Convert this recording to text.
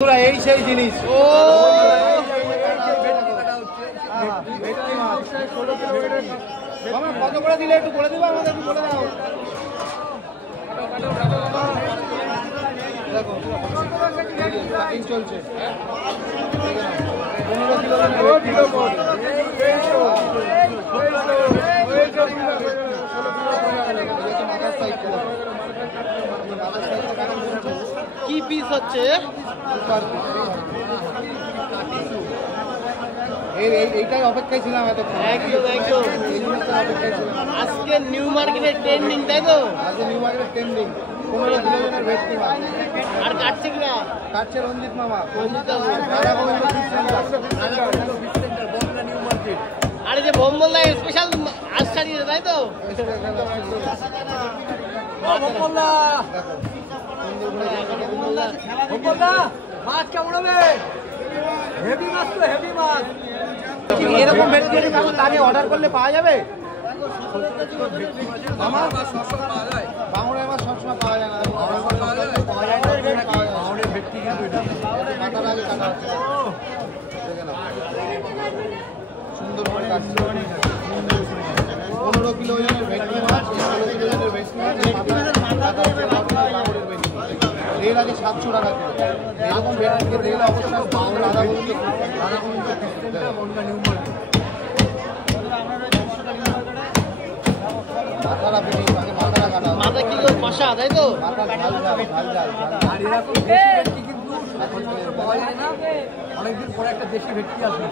এই সেই জিনিস ও কত করে দিলে একটু বলে দিবো আমাদের, একটু বলে দাও। দেখো চলছে 15 কিলো কি পিস হচ্ছে এইটাই অপেক্ষায় ছিলাম এতক্ষণ। একদম একদম আজকে নিউ মার্কেটের ট্রেন্ডিং, তাই তো? আজকে নিউ মার্কেটের ট্রেন্ডিং 15 কিলো জনের ভেটকি মাছ। আর কাটছে কিনা? কাটছে রঞ্জিত মামা। আরে যে বোম্বলদা স্পেশাল আজ ছাড়িয়ে, তাই তো? মাছ কেমন হবে? হেভি মাছ তো, হেভি মাছ। এরকম ভেটকি এখন লাগে অর্ডার করলে পাওয়া যাবে? বাংলার মাছ সবসময় পাওয়া যায় না, সুন্দর করে কাটছে। 15 কিলো ওজনের ভেটকি মাছ, 16 কিলো ওজনের ভেটকি মাছ, রেল আগে 700 টাকা কিলো। এরকম ভেটকিকে রেল অবশ্যই মাথাটা পেটে মাথাটা কাটা, মাথা কি কষা, তাই তো? মাথা ঝাল ঝাল ঝাল ঝাল। আর এরকম দেশি ভেটকি কিন্তু এখন পাওয়া যায় না, অনেকদিন পরে একটা দেশি ভেটকি আসবে।